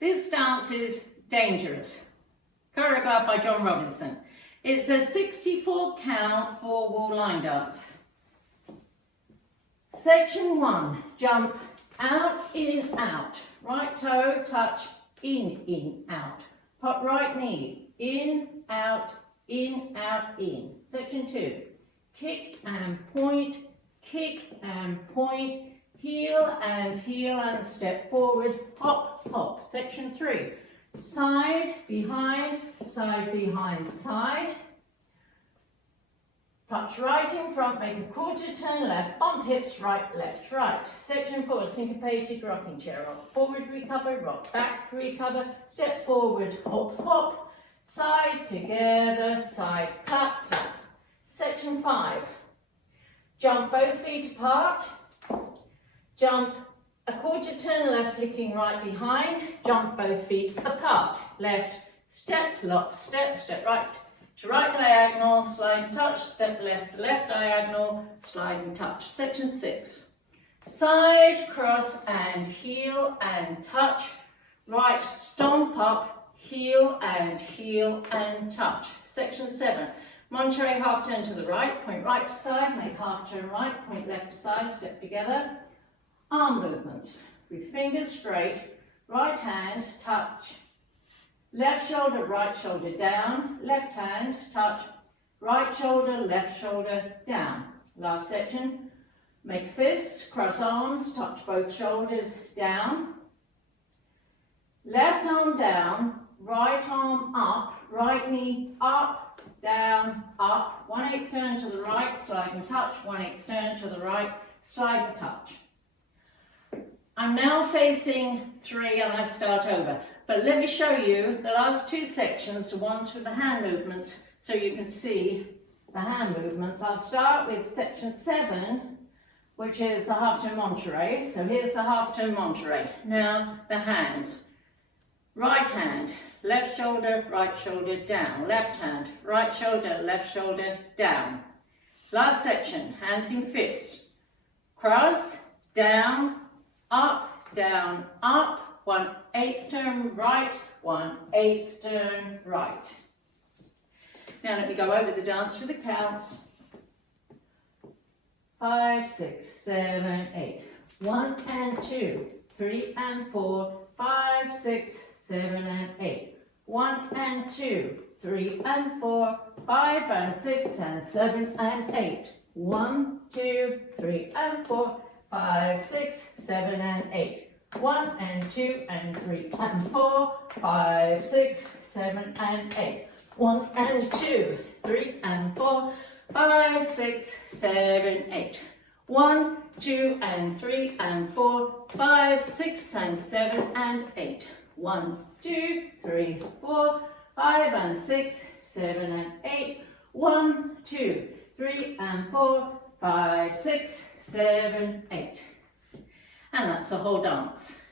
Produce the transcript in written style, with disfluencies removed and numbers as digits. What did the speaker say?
This dance is dangerous. Choreographed by John Robinson. It's a 64 count 4-wall line dance. Section 1, jump out, in, out. Right toe, touch, in, out. Pop right knee, in, out, in, out, in. Section 2, kick and point, heel and step forward, hop, hop. Section 3, side, behind, side. Touch right in front, make a quarter turn left, bump hips, right, left, right. Section 4, syncopated rocking chair. Rock forward, recover, rock back, recover, step forward, hop, hop. Side together, side, clap, clap. Section 5, jump both feet apart, jump a quarter turn left, flicking right behind, jump both feet apart, left, step, lock, step, step right. To right diagonal, slide and touch, step left, left diagonal, slide and touch. Section 6, side, cross and heel and touch, right, stomp up, heel and touch. Section 7, Monterey half turn to the right, point right to side, make half turn right, point left to side, step together. Arm movements with fingers straight, right hand, touch, left shoulder down, left hand, touch, right shoulder, left shoulder, down. Last section, make fists, cross arms, touch both shoulders, down. Left arm down, right arm up, right knee up, down, up. 1/8 turn to the right, slide and touch, 1/8 turn to the right, slide and touch. I'm now facing 3 and I start over. But let me show you the last 2 sections, the ones with the hand movements, so you can see the hand movements. I'll start with section 7, which is the half turn Monterey. So here's the half turn Monterey. Now the hands. Right hand, left shoulder, right shoulder, down. Left hand, right shoulder, left shoulder, down. Last section, hands in fists. Cross, down, up, 1/8 turn right, 1/8 turn right. Now let me go over the dance for the counts. 5, 6, 7, 8. 1 and 2, 3 and 4, 5, 6, 7 and 8. 1 and 2, 3 and 4, 5 and 6 and 7 and 8. 1, 2, 3 and 4, 5, 6, 7 and 8. 1 and 2 and 3 and 4, 5, 6, 7 and 8. 1 and 2, 3 and 4, 5, 6, 7, 8. 1, 2 and 3 and 4, 5, 6 and 7 and 8. 1, 2, 3, 4, 5 and 6, 7 and 8. 1, 2, 3 and 4, 5, 6, 7, 8. And that's the whole dance.